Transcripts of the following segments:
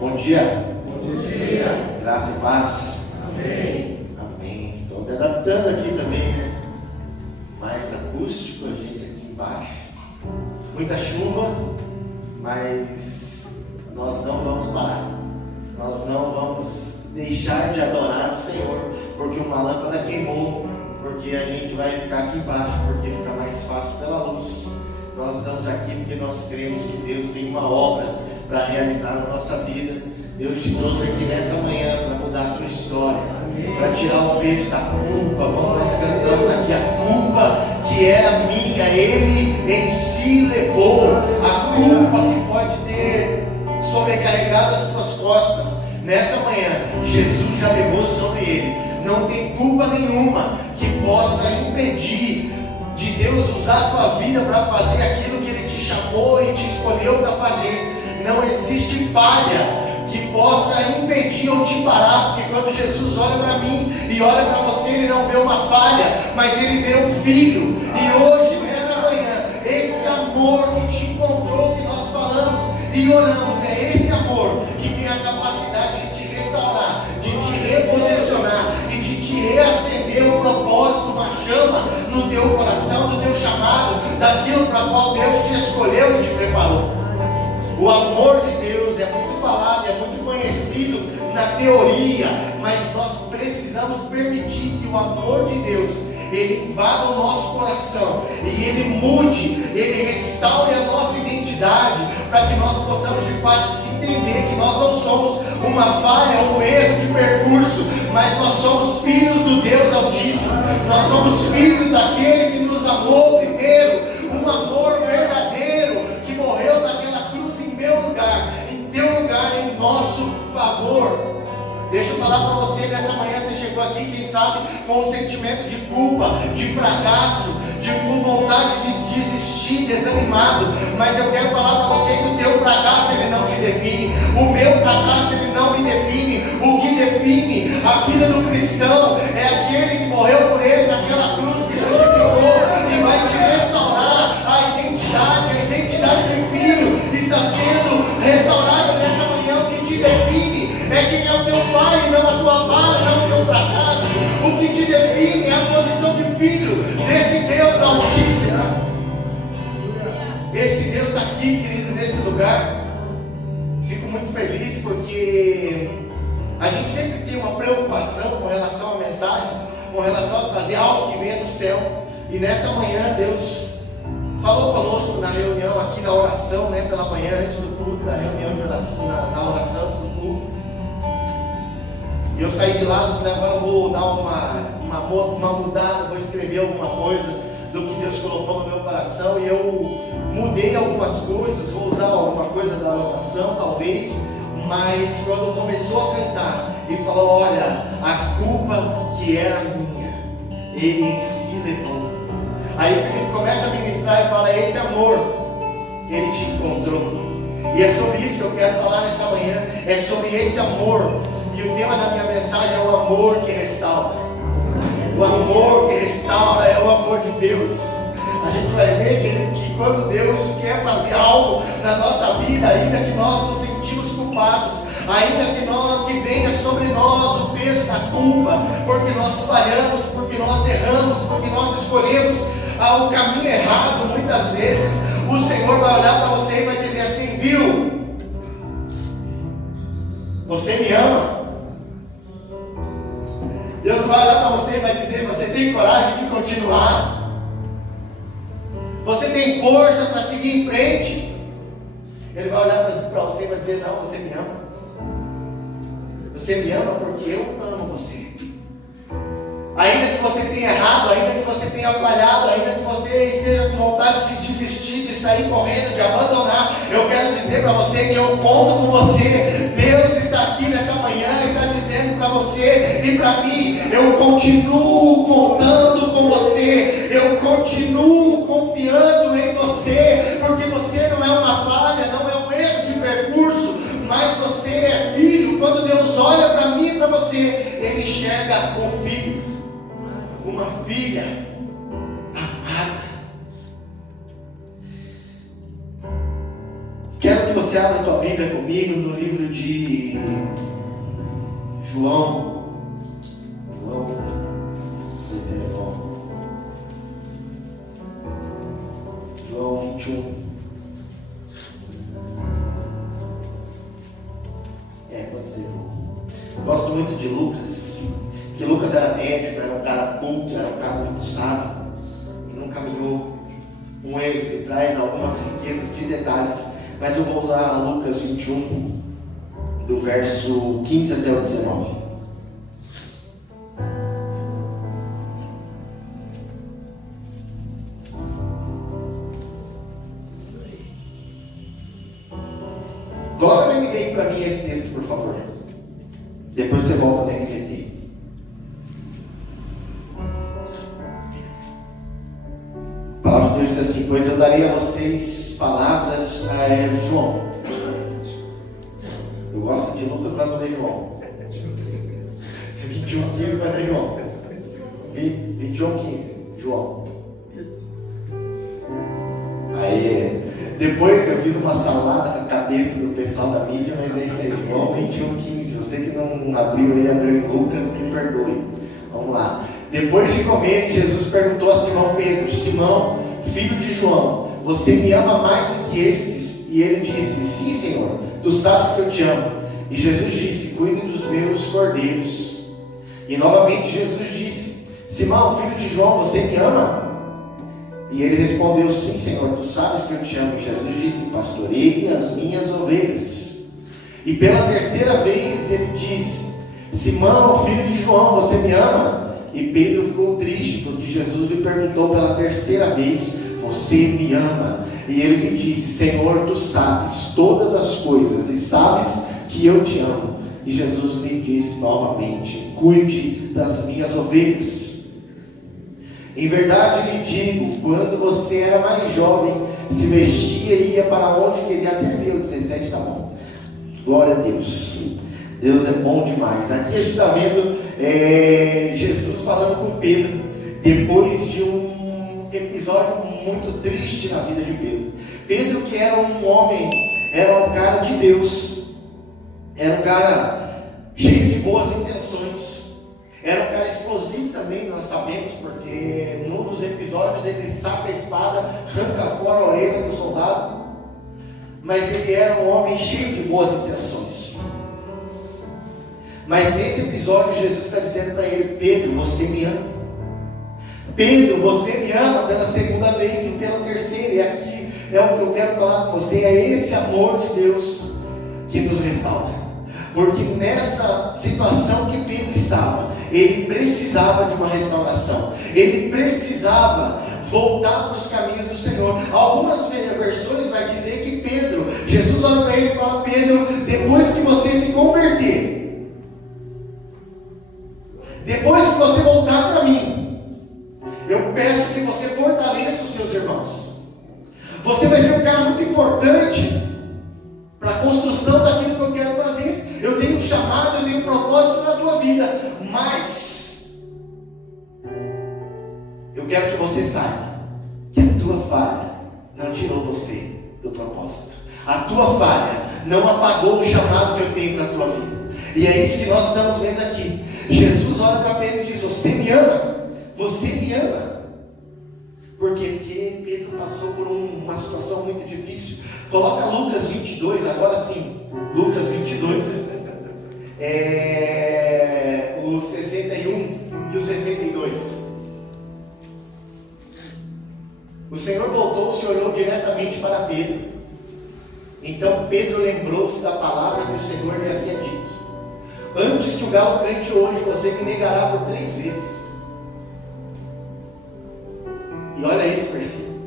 Bom dia. Bom dia. Graça e paz. Amém. Amém. Estou me adaptando aqui também, né? Mais acústico, a gente aqui embaixo. Muita chuva, mas nós não vamos parar. Nós não vamos deixar de adorar o Senhor, porque uma lâmpada queimou, porque a gente vai ficar aqui embaixo, porque fica mais fácil pela luz. Nós estamos aqui porque nós cremos que Deus tem uma obra para realizar na nossa vida. Deus te trouxe aqui nessa manhã para mudar a tua história, para tirar o peso da culpa. Como nós cantamos aqui, a culpa que era minha, Ele em si levou. A culpa que pode ter sobrecarregado as tuas costas, nessa manhã, Jesus já levou sobre Ele. Não tem culpa nenhuma que possa impedir de Deus usar a tua vida para fazer aquilo que Ele te chamou e te escolheu para fazer. Não existe falha que possa impedir ou te parar, porque quando Jesus olha para mim e olha para você, Ele não vê uma falha, mas Ele vê um filho. E hoje, nessa manhã, esse amor que te encontrou, que nós falamos e oramos, é esse amor que tem a capacidade de te restaurar, de te reposicionar e de te reacender um propósito, uma chama no teu coração, do teu chamado, daquilo para qual Deus te escolheu e te preparou. O amor de Deus é muito falado, é muito conhecido na teoria, mas nós precisamos permitir que o amor de Deus, Ele invada o nosso coração e Ele mude, Ele restaure a nossa identidade, para que nós possamos de fato entender que nós não somos uma falha, um erro de percurso, mas nós somos filhos do Deus Altíssimo. Nós somos filhos daquele que nos amou primeiro, um amor verdadeiro que morreu naquela cruz em meu lugar, em teu lugar, em nosso favor. Deixa eu falar para você, nessa manhã você chegou aqui, quem sabe, com um sentimento de culpa, de fracasso, com vontade de desistir, desanimado. Mas eu quero falar para você que o teu fracasso, ele não te define. O meu fracasso, ele não me define. O que define a vida do cristão é aquele que morreu por ele naquela cruz, que justificou e vai te restaurar a identidade de filho está sendo restaurada nessa manhã. O que te define é quem é o teu pai, não a tua vara, não o teu fracasso. O que te define é a posição de filho desse Deus Altíssimo. Esse Deus está aqui, querido, nesse lugar. Fico muito feliz porque a gente sempre tem uma preocupação com relação à mensagem, com relação a trazer algo que venha do céu. E nessa manhã Deus falou conosco na reunião aqui, na oração, né, pela manhã, antes do culto, na reunião de oração, na oração antes do culto. E eu saí de lá, falei, agora eu vou dar uma mudada, vou escrever alguma coisa do que Deus colocou no meu coração. E eu mudei algumas coisas, vou usar alguma coisa da oração, talvez. Mas quando começou a cantar e falou, olha, a culpa que era minha, Ele em si levou. Aí o Felipe começa a ministrar e fala, esse amor, Ele te encontrou. E é sobre isso que eu quero falar nessa manhã, é sobre esse amor. E o tema da minha mensagem é o amor que restaura. O amor que restaura é o amor de Deus. A gente vai ver, querido, que quando Deus quer fazer algo na nossa vida, ainda que nós nos sentimos culpados, ainda que venha sobre nós o peso da culpa, porque nós falhamos, porque nós erramos, porque nós escolhemos o caminho errado, muitas vezes o Senhor vai olhar para você e vai dizer assim, viu? Você me ama? Deus vai olhar para você e vai dizer, você tem coragem de continuar? Você tem força para seguir em frente? Ele vai olhar para você e vai dizer, não, você me ama. Você me ama porque eu amo você. Ainda que você tenha errado, ainda que você tenha falhado, ainda que você esteja com vontade de desistir, de sair correndo, de abandonar, eu quero dizer para você que eu conto com você. Deus está aqui nessa manhã, está dizendo para você e para mim, eu continuo contando com você, eu continuo confiando em você, porque você não é uma falha, não é um erro de percurso, mas você é filho. Quando Deus olha para mim e para você, Ele enxerga um filho, uma filha amada. Quero que você abra a tua sua Bíblia comigo no livro de João. João 21. Pode ser João. Eu gosto muito de Lucas, porque Lucas era médico, era um cara culto, era um cara muito sábio, e não caminhou com eles e traz algumas riquezas de detalhes, mas eu vou usar Lucas 21, do verso 15 até o 19. Coloca no NVI para mim esse texto, por favor. Depois você volta no NVT. A palavra de Deus diz assim: pois eu darei a vocês palavras. João. Eu gosto de Lucas, mas não leio João. 21:15, mas é João. 21:15, João. Aí, depois eu fiz uma salada na cabeça do pessoal da mídia, mas é isso aí, João 21:15. Você que não abriu aí, abriu em Lucas, me perdoe. Vamos lá. Depois de comer, Jesus perguntou a Simão Pedro: Simão, filho de João, você me ama mais do que estes? E ele disse: sim, Senhor, tu sabes que eu te amo. E Jesus disse: cuide dos meus cordeiros. E novamente Jesus disse: Simão, filho de João, você me ama? E ele respondeu: sim, Senhor, tu sabes que eu te amo. E Jesus disse: pastoreie as minhas ovelhas. E pela terceira vez ele disse: Simão, filho de João, você me ama? E Pedro ficou triste, porque Jesus lhe perguntou pela terceira vez: você me ama? E ele lhe disse: Senhor, tu sabes todas as coisas, e sabes que eu te amo. E Jesus lhe disse novamente: cuide das minhas ovelhas. Em verdade lhe digo, quando você era mais jovem, se vestia e ia para onde queria. Até ler o 17, tá bom. Glória a Deus. Deus é bom demais. Aqui a gente está vendo Jesus falando com Pedro, depois de um episódio muito triste na vida de Pedro. Pedro, que era um homem, era um cara de Deus, era um cara cheio de boas intenções. Era um cara explosivo também, nós sabemos, porque num dos episódios ele saca a espada, arranca fora a orelha do soldado. Mas ele era um homem cheio de boas intenções. Mas nesse episódio Jesus está dizendo para ele: Pedro, você me ama. Pedro, você me ama pela segunda vez e pela terceira. E aqui é o que eu quero falar com você: é esse amor de Deus que nos restaura. Porque nessa situação que Pedro estava, ele precisava de uma restauração. Ele precisava voltar para os caminhos do Senhor. Algumas versões vai dizer que Pedro, Jesus olha para ele e fala: Pedro, depois que você se converter, depois que você voltar para mim, eu peço que você fortaleça os seus irmãos. Você vai ser um cara muito importante para a construção daquilo que eu quero fazer. Eu tenho um chamado, eu tenho um propósito na tua vida, mas eu quero que você saiba que a tua falha não tirou você do propósito. A tua falha não apagou o chamado que eu tenho para a tua vida. E é isso que nós estamos vendo aqui. Jesus olha para Pedro e diz: você me ama? Você me ama? Por quê? Porque Pedro passou por uma situação muito difícil. Coloca Lucas 22, agora sim. Lucas 22. O 61 e o 62. O Senhor voltou-se e olhou diretamente para Pedro. Então Pedro lembrou-se da palavra que o Senhor lhe havia dito: antes que o galo cante hoje, você me negará por 3 vezes. E olha esse versículo.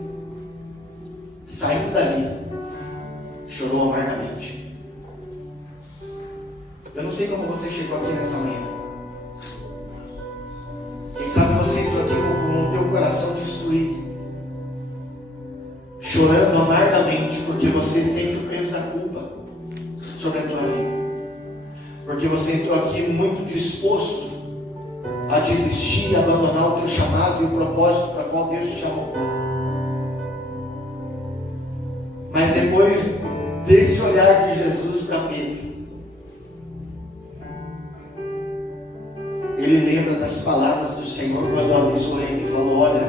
Saindo dali, chorou amargamente. Eu não sei como você chegou aqui nessa manhã. Quem sabe você entrou aqui com o teu coração destruído, chorando amargamente, porque você sente o peso da culpa sobre a tua vida. Porque você entrou aqui muito disposto a desistir e abandonar o teu chamado e o propósito para qual Deus te chamou. Mas depois desse olhar de Jesus para Pedro, ele lembra das palavras do Senhor quando avisou ele e falou: olha,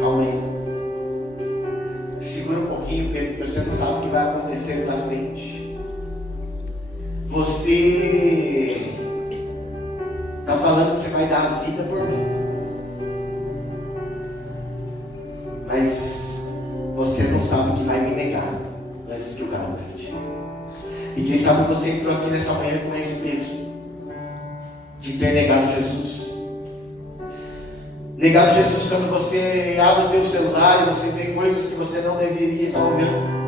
calma aí, segura um pouquinho, Pedro, porque você não sabe o que vai acontecer na frente. Você está falando que você vai dar a vida por mim, mas você não sabe que vai me negar antes que o galo cante. E quem sabe você entrou aqui nessa manhã com esse peso de ter negado Jesus. Negado Jesus quando você abre o teu celular e você vê coisas que você não deveria estar olhando.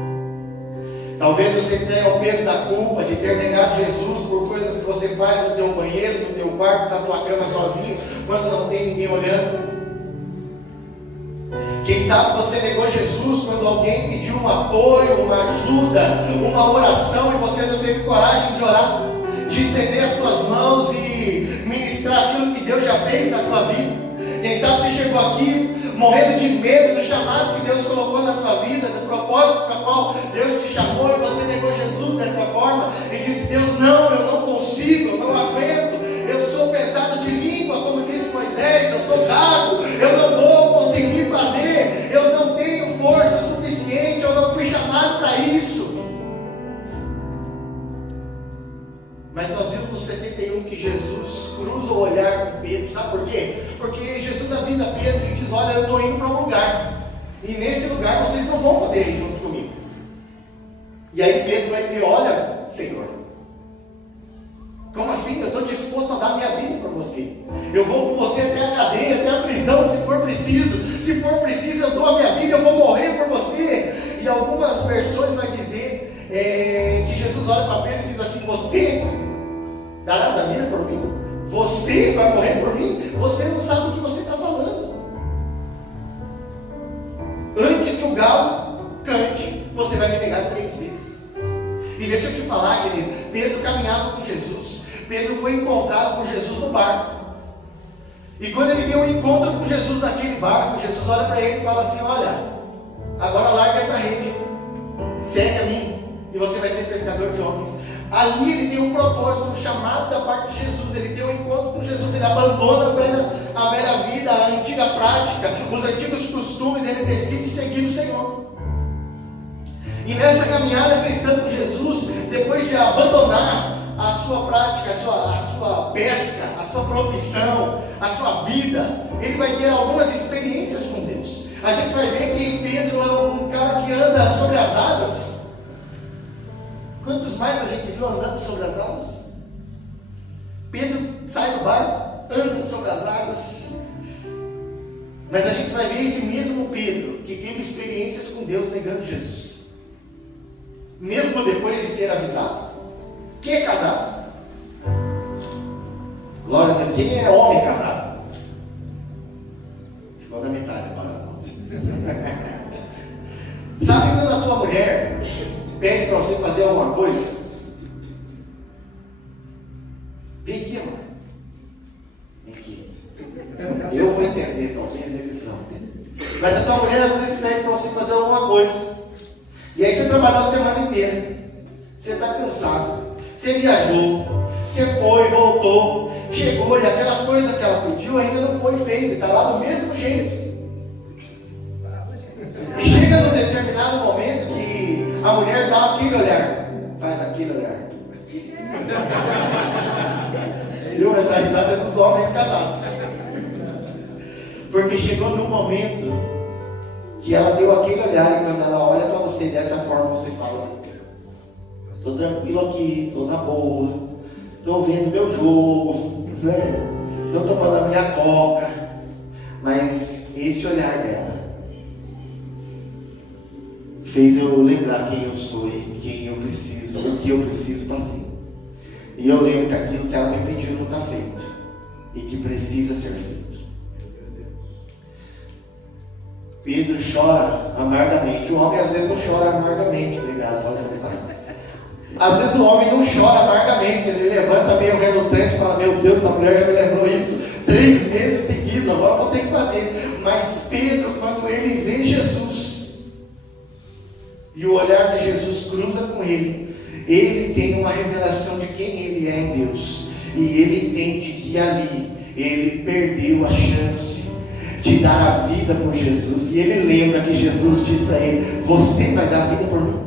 Talvez você tenha o peso da culpa de ter negado Jesus por coisas que você faz no teu banheiro, no teu quarto, na tua cama sozinho, quando não tem ninguém olhando. Quem sabe você negou Jesus quando alguém pediu um apoio, uma ajuda, uma oração e você não teve coragem de orar, de estender as tuas mãos e ministrar aquilo que Deus já fez na tua vida. Quem sabe você chegou aqui morrendo de medo do chamado que Deus colocou na tua vida, do propósito para o qual Deus te chamou, e você negou Jesus dessa forma e disse: Deus, não, eu não consigo, eu não aguento, eu sou pesado de língua, como disse Moisés, eu sou gago, eu não vou conseguir fazer, eu não tenho força suficiente, eu não fui chamado para isso. Mas nós vimos no 61 que Jesus cruza o olhar com Pedro. Sabe por quê? Porque Jesus avisa Pedro e diz: olha, eu estou indo para um lugar, e nesse lugar vocês não vão poder ir junto comigo. E aí Pedro vai dizer: olha, Senhor, como assim? Eu estou disposto a dar minha vida para você. Eu vou com você até a cadeia, até a prisão, se for preciso. Se for preciso, eu dou a minha vida, eu vou morrer por você. E algumas versões vai dizer que Jesus olha para Pedro e diz assim: você darás a vida por mim? Você vai morrer por mim? Você não sabe o que você está falando. Antes que o galo cante, você vai me negar 3 vezes. E deixa eu te falar, querido, Pedro caminhava com Jesus. Pedro foi encontrado com Jesus no barco. E quando ele tem um encontro com Jesus naquele barco, Jesus olha para ele e fala assim: olha, agora larga essa rede, segue a mim, e você vai ser pescador de homens. Ali ele tem um propósito, um chamado da parte de Jesus. Ele tem um encontro com Jesus, ele abandona a velha vida, a antiga prática, os antigos costumes, ele decide seguir o Senhor. E nessa caminhada cristã com Jesus, depois de abandonar a sua prática, a sua pesca, a sua profissão, a sua vida, ele vai ter algumas experiências com Deus. A gente vai ver que Pedro é um cara que anda sobre as águas. Quantos mais a gente viu andando sobre as águas? Pedro sai do barco, anda sobre as águas. Mas a gente vai ver esse mesmo Pedro que teve experiências com Deus negando Jesus, mesmo depois de ser avisado. Quem é casado? Glória a Deus. Quem é homem casado? Ficou na metade agora não. Sabe quando a tua mulher pede para você fazer alguma coisa? Vem aqui, amor. Vem aqui. Eu vou entender, talvez eles não. Mas a tua mulher às vezes pede para você fazer alguma coisa. E aí você trabalhou a semana inteira. Você está cansado. Você viajou. Você foi, voltou. Chegou e aquela coisa que ela pediu ainda não foi feita. Está lá do mesmo jeito. E chega num determinado momento que a mulher dá aquele olhar. Faz aquele olhar. Viu? Essa risada é dos homens casados. Porque chegou num momento que ela deu aquele olhar, e quando ela olha para você dessa forma, você fala: estou tranquilo aqui, estou na boa, estou vendo meu jogo, né? Estou tomando a minha coca. Mas esse olhar dela fez eu lembrar quem eu sou e quem eu preciso, o que eu preciso fazer. E eu lembro que aquilo que ela me pediu não está feito e que precisa ser feito. Pedro chora amargamente. O homem às vezes não chora amargamente. Obrigado, às vezes o homem não chora amargamente. Ele levanta meio relutante e fala: meu Deus, essa mulher já me lembrou isso 3 meses seguidos, agora eu vou ter que fazer. Mas Pedro, quando ele vê Jesus, com ele, ele tem uma revelação de quem ele é em Deus. E ele entende que ali ele perdeu a chance de dar a vida por Jesus. E ele lembra que Jesus diz para ele: você vai dar a vida por mim.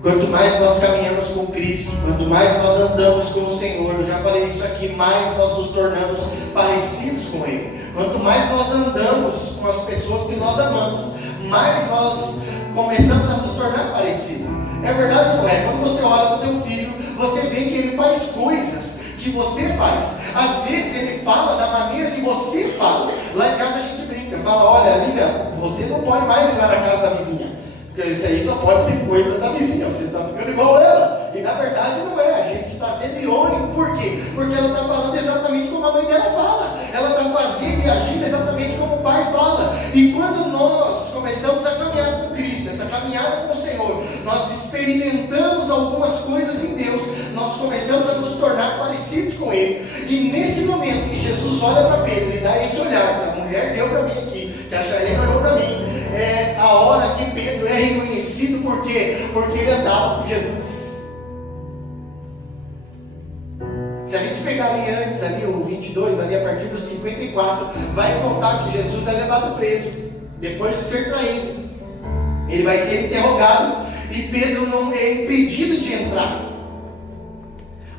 Quanto mais nós caminhamos com Cristo, quanto mais nós andamos com o Senhor, eu já falei isso aqui, mais nós nos tornamos parecidos com Ele. Quanto mais nós andamos com as pessoas que nós amamos, mais nós começamos a nos tornar parecidos. É verdade ou não é? Quando você olha para o teu filho, você vê que ele faz coisas que você faz. Às vezes ele fala da maneira que você fala. Lá em casa a gente brinca, fala: olha, Lívia, você não pode mais ir lá na casa da vizinha, porque isso aí só pode ser coisa da vizinha, você está ficando igual ela. E na verdade não é, a gente está sendo irônico. Por quê? Porque ela está falando exatamente como a mãe dela fala. Ela está fazendo e agindo exatamente como o pai fala. E quando nós começamos a caminhar com Cristo, essa caminhada com o Senhor, nós experimentamos algumas coisas em Deus, nós começamos a nos tornar parecidos com Ele. E nesse momento que Jesus olha para Pedro e dá esse olhar que a mulher deu para mim aqui, que a Charlene olhou para mim, é a hora que Pedro é reconhecido. Por quê? Porque ele andava com Jesus. Se a gente pegar ali antes, ali o 22, ali a partir do 54, vai contar que Jesus é levado preso, depois de ser traído. Ele vai ser interrogado e Pedro não é impedido de entrar.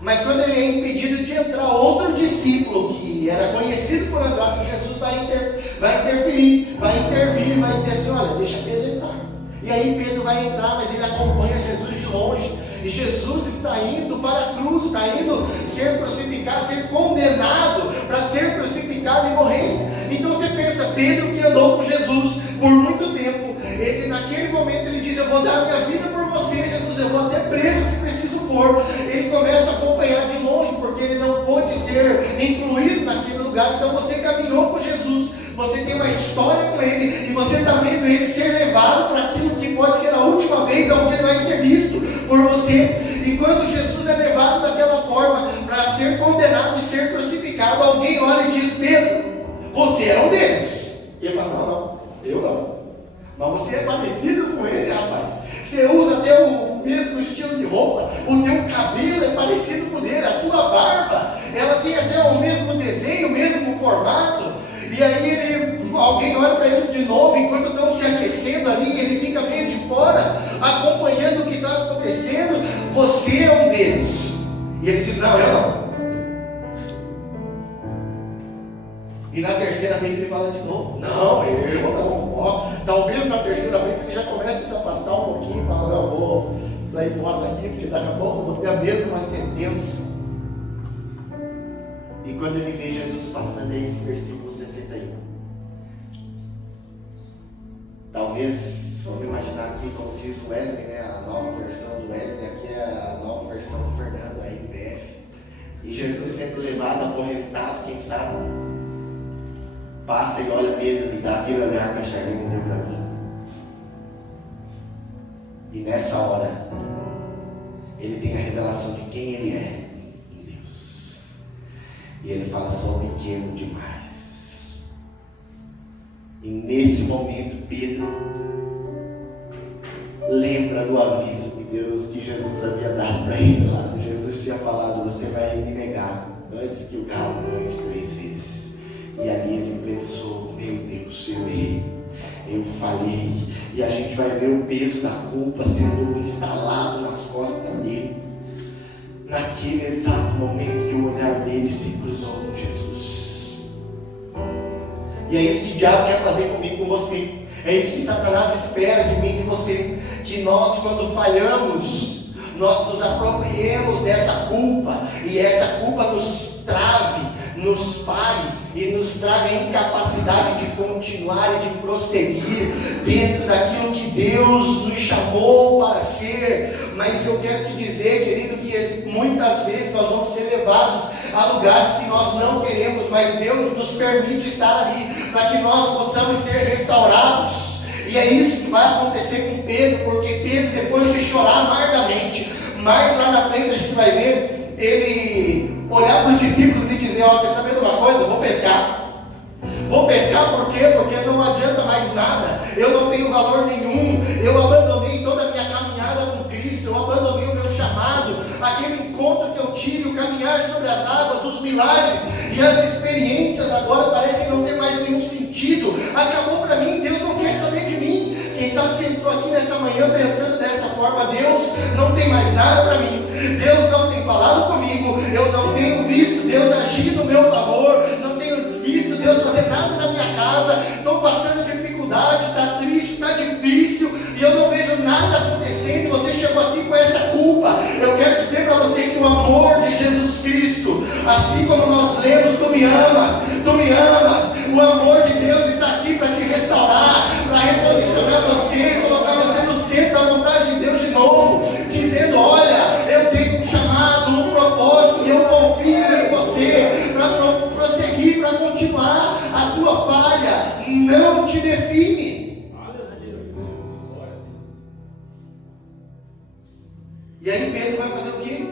Mas quando ele é impedido de entrar, outro discípulo que era conhecido por andar com Jesus vai interferir, vai intervir, vai dizer assim: olha, deixa Pedro entrar. E aí Pedro vai entrar, mas ele acompanha Jesus de longe. E Jesus está indo para a cruz, está indo ser crucificado, ser condenado para ser crucificado e morrer. Então você pensa, Pedro que andou com Jesus por muito tempo, ele naquele momento ele diz: eu vou dar minha vida por você, Jesus, eu vou até preso se preciso for. Ele começa a acompanhar de longe, porque ele não pôde ser incluído naquele lugar. Então você caminhou com Jesus, você tem uma história com Ele, e você está vendo Ele ser levado para aquilo que pode ser a última vez onde Ele vai ser visto por você. E quando Jesus é levado daquela forma para ser condenado e ser crucificado, alguém olha e diz: Pedro, você é um deles. E ele fala: não, eu não. Mas você é parecido com ele, rapaz. Você usa até o mesmo estilo de roupa, o teu cabelo é parecido com o dele, a tua barba, ela tem até o mesmo desenho, o mesmo formato. E aí alguém olha para ele de novo, enquanto estão se aquecendo ali, ele fica meio de fora, acompanhando o que está acontecendo. Você é um deles. E ele diz: não, eu não. E na terceira vez ele fala de novo: não, eu não. Ó, talvez na terceira vez ele já comece a se afastar um pouquinho, fala: não, vou sair fora daqui, porque daqui a pouco eu vou ter a mesma sentença. E quando ele vê Jesus passando, é esse versículo 61. Talvez, vamos imaginar aqui, como diz o Wesley, né, a nova versão do Wesley, aqui é a nova versão do Fernando, a NBF. E Jesus sendo levado, acorrentado, quem sabe, passa e olha Pedro e dá aquele olhar que a Charlene deu para mim. E nessa hora, ele tem a revelação de quem ele é em Deus. E ele fala: sou pequeno demais. E nesse momento, Pedro lembra do aviso de Deus que Jesus havia dado para ele lá. Jesus tinha falado: você vai me negar antes que o galo cante 3 vezes. E ali ele pensou: meu Deus, eu errei, eu falhei. E a gente vai ver o peso da culpa sendo instalado nas costas dele, naquele exato momento que o olhar dele se cruzou com Jesus. E é isso que o diabo quer fazer comigo, com você. É isso que Satanás espera de mim e de você, que nós, quando falhamos, nós nos apropriemos dessa culpa, e essa culpa nos trave, nos pare e nos traga a incapacidade de continuar e de prosseguir dentro daquilo que Deus nos chamou para ser. Mas eu quero te dizer, querido, que muitas vezes nós vamos ser levados a lugares que nós não queremos, mas Deus nos permite estar ali para que nós possamos ser restaurados. E é isso que vai acontecer com Pedro, porque Pedro, depois de chorar amargamente, mais lá na frente a gente vai ver ele olhar para os discípulos e dizer: ó, quer saber de uma coisa? Vou pescar Sabe por quê? Porque não adianta mais nada, eu não tenho valor nenhum, eu abandonei toda a minha caminhada com Cristo, eu abandonei o meu chamado, aquele encontro que eu tive, o caminhar sobre as águas, os milagres e as experiências agora parecem não ter mais nenhum sentido, acabou para mim, Deus não quer saber de mim. Quem sabe você entrou aqui nessa manhã pensando dessa forma: Deus não tem mais nada para mim, Deus não tem falado comigo, eu não tenho visto Deus agir no meu favor, não tenho visto Deus fazer nada na minha casa, estou passando dificuldade, está triste, está difícil, e eu não vejo nada acontecendo, e você chegou aqui com essa culpa. Eu quero dizer para você que o amor de Jesus Cristo, assim como nós lemos, tu me amas, o amor de Deus está aqui para te restaurar, para reposicionar você, colocar você no centro da vontade de Deus de novo, dizendo: olha, eu tenho um chamado, um propósito, e eu confio em você para prosseguir, para continuar. A tua falha não te define. E aí Pedro vai fazer o quê?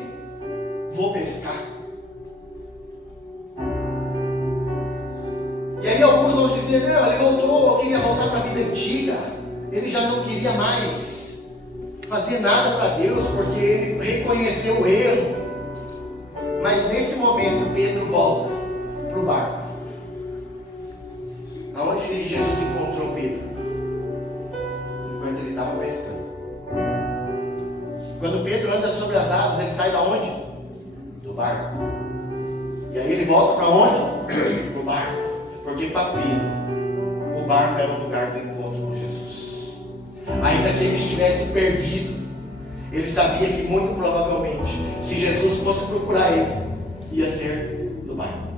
Vou pescar. E aí alguns vão dizer: não, ele voltou, queria voltar para a vida antiga, ele já não queria mais fazer nada para Deus, porque ele reconheceu o erro. Mas nesse momento Pedro volta para o barco. Aonde Jesus encontrou Pedro? Enquanto ele estava pescando. Quando Pedro anda sobre as águas, ele sai da onde? Do barco. E aí ele volta para onde? Para o barco. Porque para Pedro, o barco era um lugar do encontro com Jesus. Ainda que ele estivesse perdido, ele sabia que muito provavelmente, se Jesus fosse procurar ele, ia ser no barco.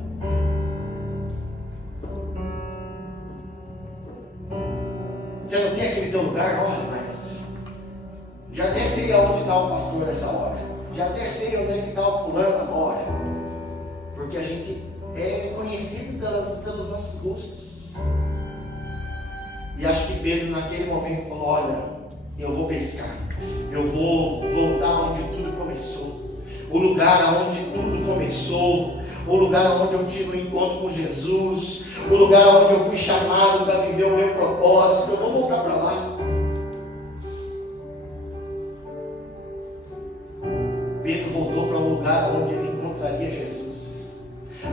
Você não tem aquele teu lugar? Olha, mas já até sei aonde está o pastor nessa hora, já até sei onde é que está o fulano agora, porque a gente é conhecido pelos nossos gostos. E acho que Pedro naquele momento falou: olha, eu vou pescar, eu vou voltar onde tudo começou, o lugar onde tudo começou, o lugar onde eu tive um encontro com Jesus, o lugar onde eu fui chamado para viver o meu propósito. Eu vou voltar para lá. Pedro voltou para um lugar onde ele encontraria Jesus.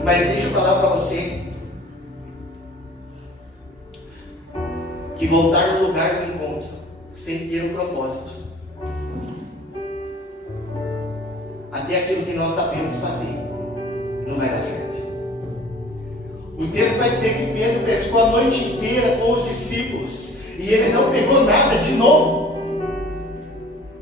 Mas deixa eu falar para você que voltar no lugar do encontro sem ter um propósito, até aquilo que nós sabemos fazer, não vai dar certo. O texto vai dizer que Pedro pescou a noite inteira com os discípulos e ele não pegou nada de novo.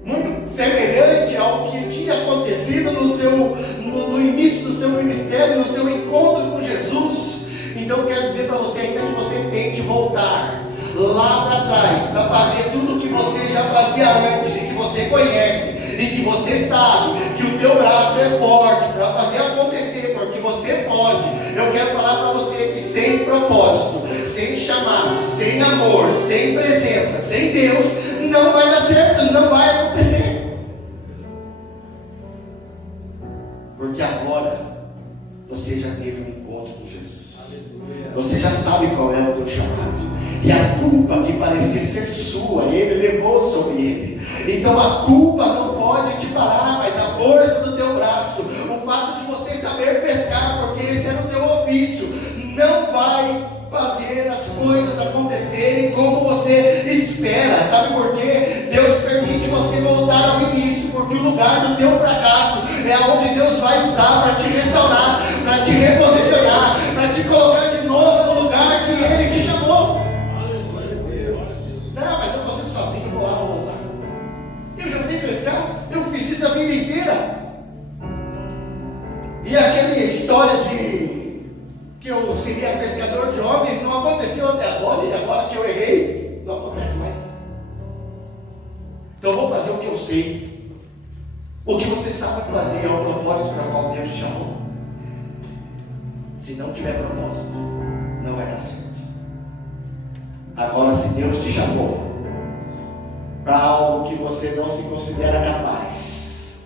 Muito semelhante ao que tinha acontecido no início do seu ministério, no seu encontro com Jesus. Então eu quero dizer para você, ainda que você tente voltar lá para trás, para fazer tudo o que você já fazia antes, e que você conhece, e que você sabe que o teu braço é forte para fazer acontecer, porque você pode. Eu quero falar para você que sem propósito, sem chamado, sem amor, sem presença, sem Deus, não vai dar certo, não vai acontecer. Porque agora você já teve um encontro com Jesus. Você já sabe qual é o teu chamado. E a culpa que parecia ser sua, ele levou sobre ele. Então a culpa não pode te parar, mas a força do teu braço, o fato de você saber pescar, porque esse era o teu ofício, não vai fazer as coisas acontecerem como você espera. Sabe por quê? Deus permite você voltar ao início, porque o lugar do teu fracasso é onde Deus vai usar para te restaurar, para te reposicionar, para te colocar de novo no lugar que Ele te chamou. Não, mas eu consigo sozinho, vou lá, vou voltar. Eu já sei pescar, eu fiz isso a vida inteira. E aquela história de que eu seria pescador de homens não aconteceu até agora, e agora que eu errei, não acontece mais. Então eu vou fazer o que eu sei. O que você sabe fazer é o propósito para o qual Deus te chamou. Se não tiver propósito, não vai dar certo. Agora, se Deus te chamou para algo que você não se considera capaz,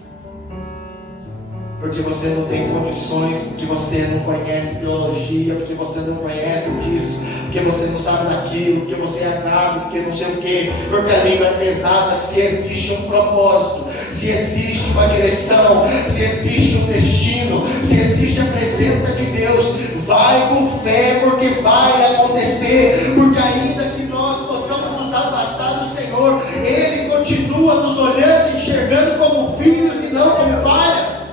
porque você não tem condições, porque você não conhece teologia, porque você não conhece disso, porque você não sabe daquilo, porque você é bravo, porque não sei o que, porque a língua é pesada. Se existe um propósito, se existe uma direção, se existe um destino, se existe a presença de Deus, vai com fé, porque vai acontecer, porque ainda que nós possamos nos afastar do Senhor, Ele continua nos olhando e enxergando como filhos e não como falhas,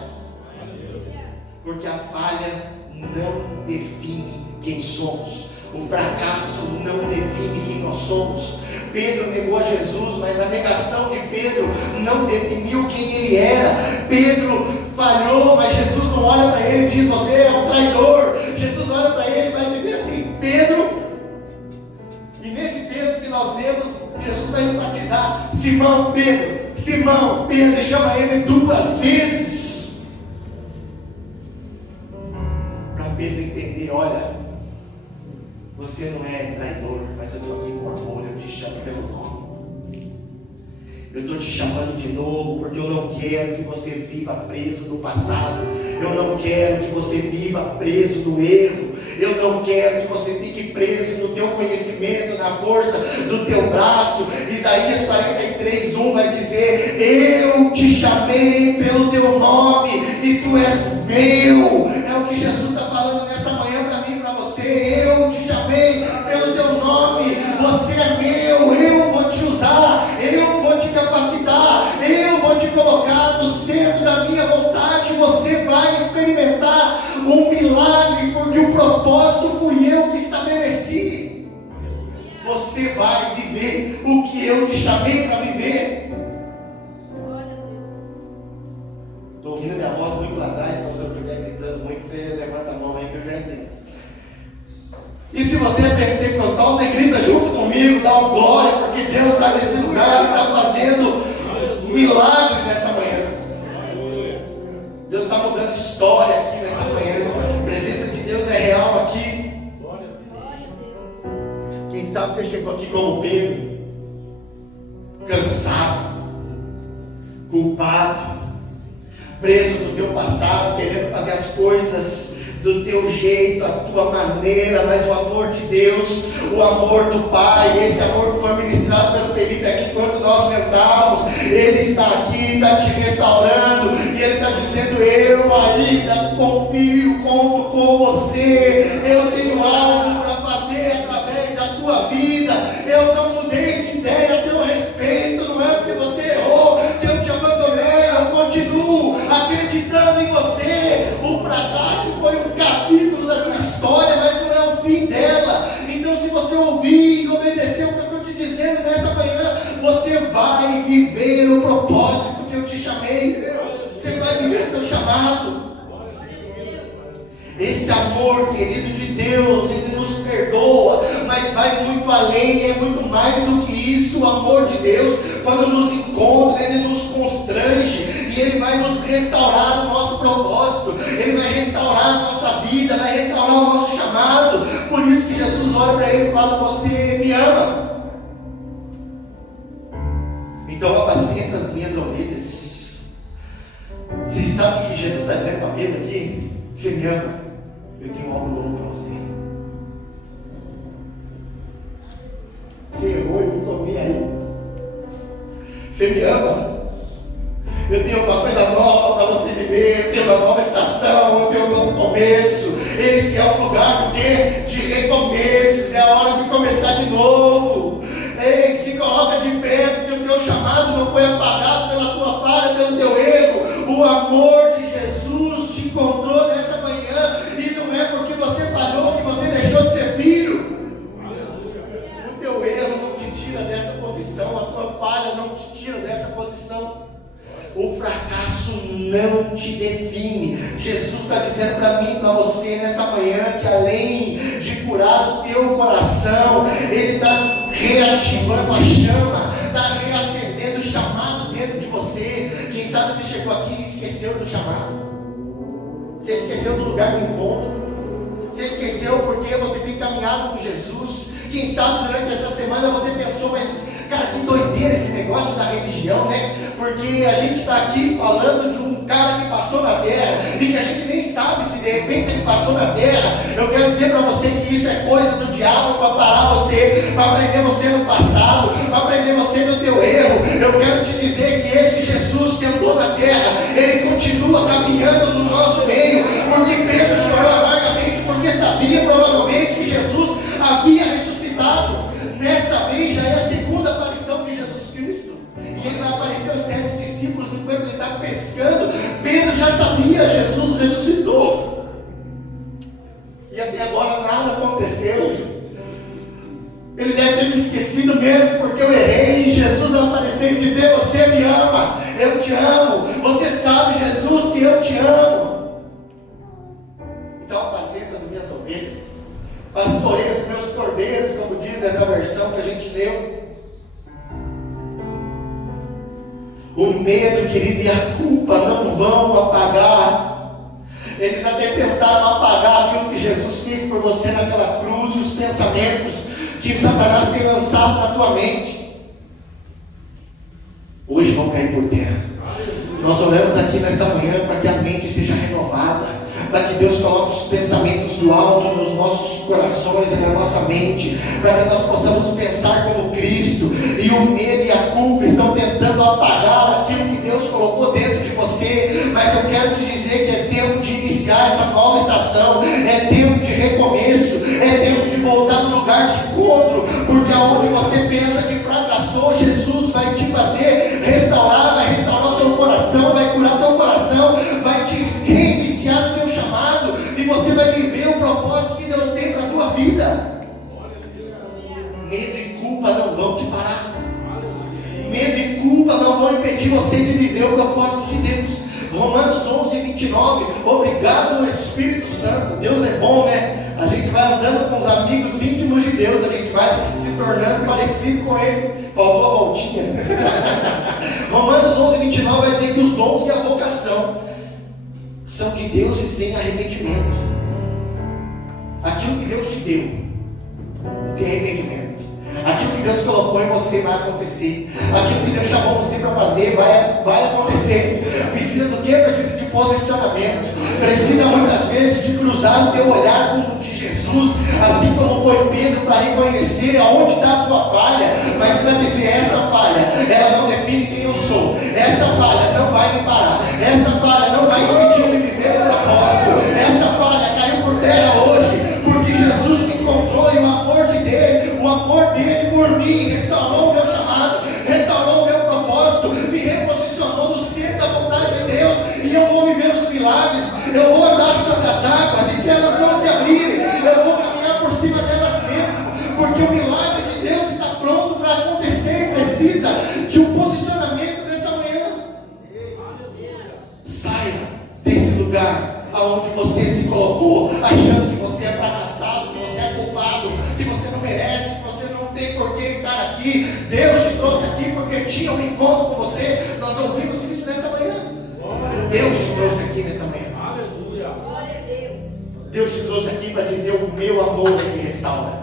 porque a falha não define quem somos, o fracasso não define quem nós somos. Pedro negou a Jesus, mas a negação de Pedro não definiu quem ele era. Pedro falhou, mas Jesus não olha para ele e diz: você é um traidor. Jesus olha para ele e vai dizer assim: Pedro. E nesse texto que nós lemos, Jesus vai enfatizar: Simão Pedro, Simão Pedro, e chama ele 2 vezes, para Pedro entender: olha, você não é traidor, mas eu estou aqui com amor, eu te chamo pelo nome. Eu estou te chamando de novo, porque eu não quero que você viva preso no passado. Eu não quero que você viva preso no erro. Eu não quero que você fique preso no teu conhecimento, na força do teu braço. Isaías 43:1 vai dizer: eu te chamei pelo teu nome e tu és meu. É o que Jesus está falando nessa manhã para mim e para você. Eu te chamei pelo teu nome, você é meu, eu vou te usar, eu vou te capacitar, eu vou te colocar no centro da minha vontade. Você vai experimentar um milagre, porque o propósito fui eu que estabeleci. Você vai viver o que eu te chamei para viver. Estou ouvindo minha voz muito lá atrás, então se eu estiver gritando muito, você levanta a mão aí que eu já entendo. E se você é pentecostal, você grita junto comigo, dá uma glória, porque Deus está nesse lugar e está fazendo milagres nessa manhã. Deus está mudando história aqui nessa manhã. A presença de Deus é real aqui. Quem sabe você chegou aqui como Pedro, cansado, culpado, preso no teu passado, querendo fazer as coisas do teu jeito, a tua maneira, mas o amor de Deus, o amor do Pai, esse amor que foi ministrado pelo Felipe aqui enquanto nós cantávamos, Ele está aqui, está te restaurando, e Ele está dizendo: eu ainda confio, conto com você, eu tenho algo para fazer através da tua vida, eu não mudei de ideia a teu respeito, não é porque você errou que eu te abandonei, eu continuo acreditando em você. O fracasso foi um capítulo da tua história, mas não é o fim dela. Então, se você ouvir e obedecer o que eu estou te dizendo nessa manhã, você vai viver o propósito que eu te chamei. Você vai viver o teu chamado. Esse amor, querido, de Deus, Ele nos perdoa, mas vai muito além, é muito mais do que isso. O amor de Deus, quando nos encontra, Ele nos constrange, e Ele vai nos restaurar o nosso propósito, Ele vai restaurar a nossa vida, vai restaurar o nosso chamado. Por isso que Jesus olha para ele e fala: você me ama, então apacenta as minhas ovelhas. Você sabe o que Jesus está dizendo para Pedro aqui? Você me ama, eu tenho algo novo para você. Você errou, eu não estou nem aí. Você me ama, eu tenho uma coisa nova para você viver, eu tenho uma nova estação, eu tenho um novo começo. Esse é o lugar do quê? De recomeços, é a hora de começar de novo. Ei, se coloca de pé, porque o teu chamado não foi apagado pela tua falha, pelo teu erro. O amor de Jesus te encontrou nessa manhã, e não é porque você falhou que você deixou de ser filho. O teu erro não te tira dessa posição, a tua falha não te tira dessa posição. O fracasso não te define. Jesus está dizendo para mim e para você nessa manhã que além de curar o teu coração, Ele está reativando a chama, está reacendendo o chamado dentro de você. Quem sabe você chegou aqui e esqueceu do chamado. Você esqueceu do lugar do encontro. Você esqueceu porque você tem caminhado com Jesus. Quem sabe durante essa semana você pensou: mas cara, que doideira esse negócio da religião, né? Porque a gente está aqui falando de um cara que passou na terra e que a gente nem sabe se de repente ele passou na terra. Eu quero dizer para você que isso é coisa do diabo para parar você, para prender você no passado, para prender você no teu erro. Eu quero te dizer que esse Jesus que andou na terra, ele continua caminhando no nosso meio, porque Pedro chorou amargamente, porque sabia provavelmente que Jesus havia ressuscitado. Nessa vez já é a segunda aparição de Jesus Cristo, e ele vai aparecer aos 7 discípulos enquanto ele está pescando. Pedro já sabia, Jesus ressuscitou, e até agora nada aconteceu. Ele deve ter me esquecido mesmo, porque eu errei, e Jesus vai aparecer e dizer: você me ama, eu te amo, você sabe, Jesus, que eu te amo. Então apacenta as minhas ovelhas, pastorei os meus cordeiros, como diz essa versão que a gente leu. O medo, querido, e a culpa não vão apagar. Eles até tentaram apagar aquilo que Jesus fez por você naquela cruz, e os pensamentos que Satanás tem lançado na tua mente, hoje vão cair por terra. Nós oramos aqui nessa manhã para que a mente seja renovada, para que Deus coloque os pensamentos do alto nos nossos corações e na nossa mente, para que nós possamos pensar como Cristo. E o medo e a culpa estão tentando apagar aquilo que Deus colocou dentro de você, mas eu quero te dizer que é tempo de iniciar essa nova estação, é tempo de recomeço, é tempo de voltar no lugar de encontro, porque aonde você pensa que fracassou, Jesus vai te fazer restaurar, vai restaurar o teu coração, vai curar teu coração, vai te reiniciar o teu chamado, e você vai viver o propósito que Deus tem para a tua vida. Medo e culpa não vão te parar. Medo e culpa não vão impedir você de viver o propósito de Deus. Romanos 11:29. Obrigado, Espírito Santo. Deus é bom, né? A gente vai andando com os amigos íntimos de Deus, a gente vai se tornando parecido com Ele. Faltou a voltinha. Romanos 11:29 vai dizer que os dons e a vocação são de Deus e sem arrependimento. Aquilo que Deus te deu não tem arrependimento. Aquilo que Deus colocou em você vai acontecer. Aquilo que Deus chamou você para fazer vai acontecer. Precisa do quê? Precisa de posicionamento. Precisa muitas vezes de cruzar o teu olhar como de Jesus, assim como foi Pedro, para reconhecer aonde está a tua falha, mas para dizer: essa falha, ela não define quem eu sou. Essa falha não vai me parar. Essa falha não vai me impedir de viver o propósito. Essa falha caiu por terra hoje, porque Jesus me encontrou, e o amor dele por mim restaurou o meu chamado, restaurou o meu propósito, me reposicionou no centro da vontade de Deus, e eu vou viver os milagres, eu vou andar sobre as águas, e se elas não se abrirem, eu vou caminhar por cima delas mesmo, porque o milagre de Deus está pronto para acontecer, e precisa de um posicionamento nessa manhã. Saia desse lugar aonde você se colocou, achando que você é fracassado, que você é culpado, que você não merece, que você não tem por que estar aqui. Deus te trouxe aqui porque tinha um encontro com você. Nós ouvimos isso nessa manhã. Deus te trouxe aqui nessa manhã. Aleluia. Glória a Deus. Deus te trouxe aqui para dizer: o meu amor é que restaura.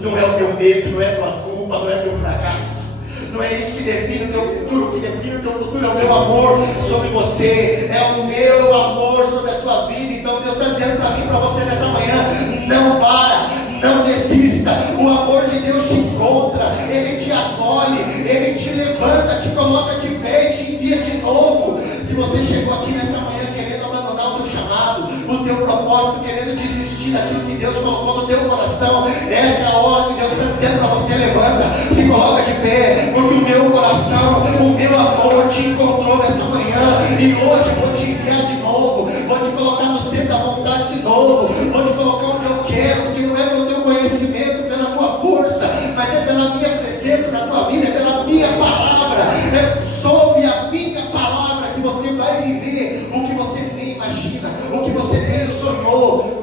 Não é o teu medo, não é a tua culpa, não é o teu fracasso. Não é isso que define o teu futuro. O que define o teu futuro é o meu amor sobre você, é o meu amor sobre a tua vida. Então Deus está dizendo para mim, para você nessa manhã: não para, não desista. O amor de Deus te encontra, Ele te acolhe, Ele te levanta, te coloca de pé e te envia de novo. Se você chegou aqui nessa manhã querendo abandonar o teu chamado, o teu propósito, querendo desistir daquilo que Deus colocou no teu coração, essa é a hora que Deus está dizendo para você: levanta, se coloca de pé, porque o meu coração, o meu amor te encontrou nessa manhã, e hoje eu vou te enviar de novo, vou te colocar no centro da vontade de novo, vou te colocar onde eu quero, porque não é pelo teu conhecimento, pela tua força, mas é pela minha presença na tua vida, é pela minha palavra, é sob a minha palavra que você vai viver o que você nem imagina, o que você nem sonhou.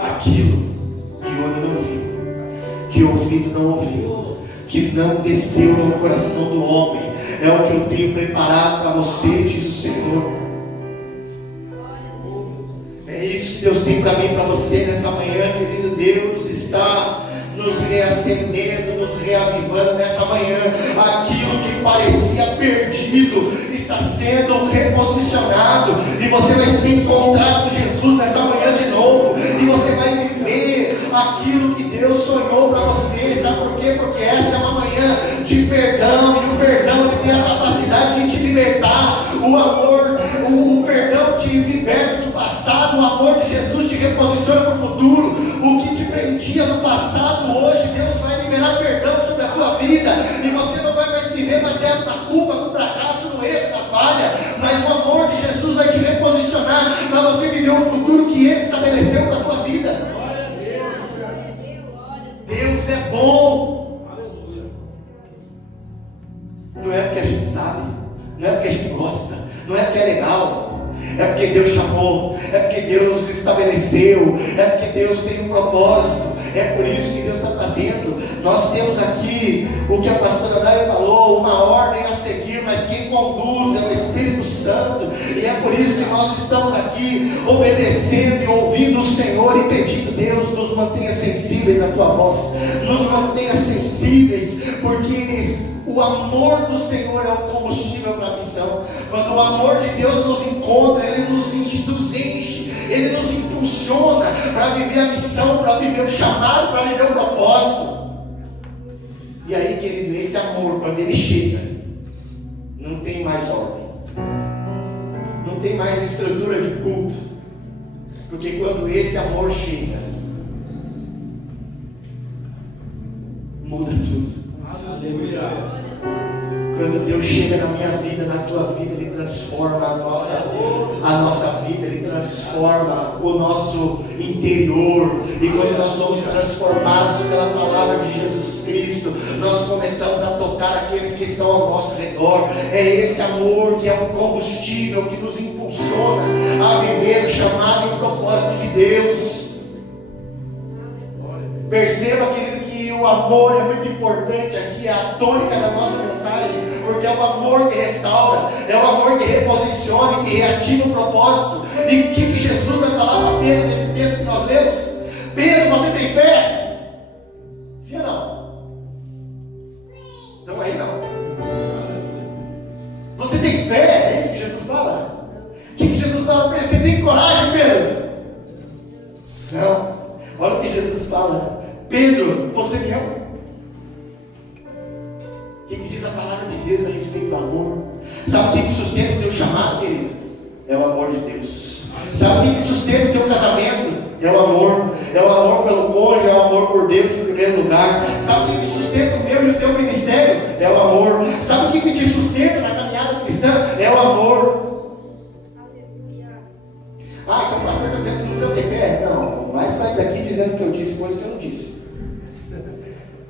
Aquilo que o olho não viu, que o ouvido não ouviu, que não desceu no coração do homem, é o que eu tenho preparado para você, diz o Senhor. É isso que Deus tem para mim, para você nessa manhã, querido. Deus está nos reacendendo, nos reavivando nessa manhã. Aquilo que parecia perdido está sendo reposicionado, e você vai se encontrar com Jesus nessa manhã de novo, e você vai viver aquilo que Deus sonhou para você. Sabe por quê? Porque essa é uma manhã de perdão, e o perdão ele tem a capacidade de te libertar. O amor, o perdão te liberta do passado, o amor de Jesus te reposiciona para o futuro. O que te prendia no passado, hoje Deus vai liberar perdão sobre a tua vida, e você não vai mais viver baseado na culpa, no fracasso, no erro, na falha, mas o amor de Jesus vai te reposicionar para você viver o futuro que Ele estabeleceu para a tua vida. Deus é bom. Não é porque a gente sabe, não é porque a gente gosta, não é porque é legal, é porque Deus chamou, é porque Deus estabeleceu, é porque Deus tem um propósito. É por isso que Deus está fazendo. Nós temos aqui o que a pastora Dália falou, uma ordem a seguir, mas quem conduz é o Espírito Santo, e é por isso que nós estamos aqui obedecendo e ouvindo o Senhor e pedindo: Deus, nos mantenha sensíveis à tua voz, nos mantenha sensíveis, porque o amor do Senhor é o combustível para a missão. Quando o amor de Deus nos encontra, Ele nos enche, Ele nos impulsiona para viver a missão, para viver o chamado, para viver o propósito. E aí, querido, esse amor, quando ele chega, não tem mais ordem, não tem mais estrutura de culto, porque quando esse amor chega, muda tudo. Aleluia. Quando Deus chega na minha vida, na tua vida, Ele transforma a nossa vida, Ele transforma o nosso interior. E quando nós somos transformados pela palavra de Jesus Cristo, nós começamos a tocar aqueles que estão ao nosso redor. É esse amor que é o combustível que nos impulsiona a viver o chamado e o propósito de Deus. Perceba, querido, que o amor é muito importante aqui, é a tônica da nossa mensagem, porque é o amor que restaura, é o amor que reposiciona e que reativa o propósito. E o que Jesus vai falar para Pedro nesse texto que nós lemos? Pedro, você tem fé? Sim ou não? Não aí não. Você tem fé? É isso que Jesus fala? O que Jesus fala para ele? Você tem coragem, Pedro? Não. Olha o que Jesus fala: Pedro, você me ama? O que diz a palavra de Deus a respeito do amor? Sabe o que sustenta o teu chamado, querido? É o amor de Deus. Sabe o que sustenta o teu casamento? É o amor. É o amor pelo cônjuge, é o amor por Deus em primeiro lugar. Sabe o que sustenta o meu e o teu ministério? É o amor. Sabe o que te sustenta na caminhada cristã? É o amor. Ah, então o pastor está dizendo que não precisa ter fé. Não vai sair daqui dizendo que eu disse coisas que eu não disse.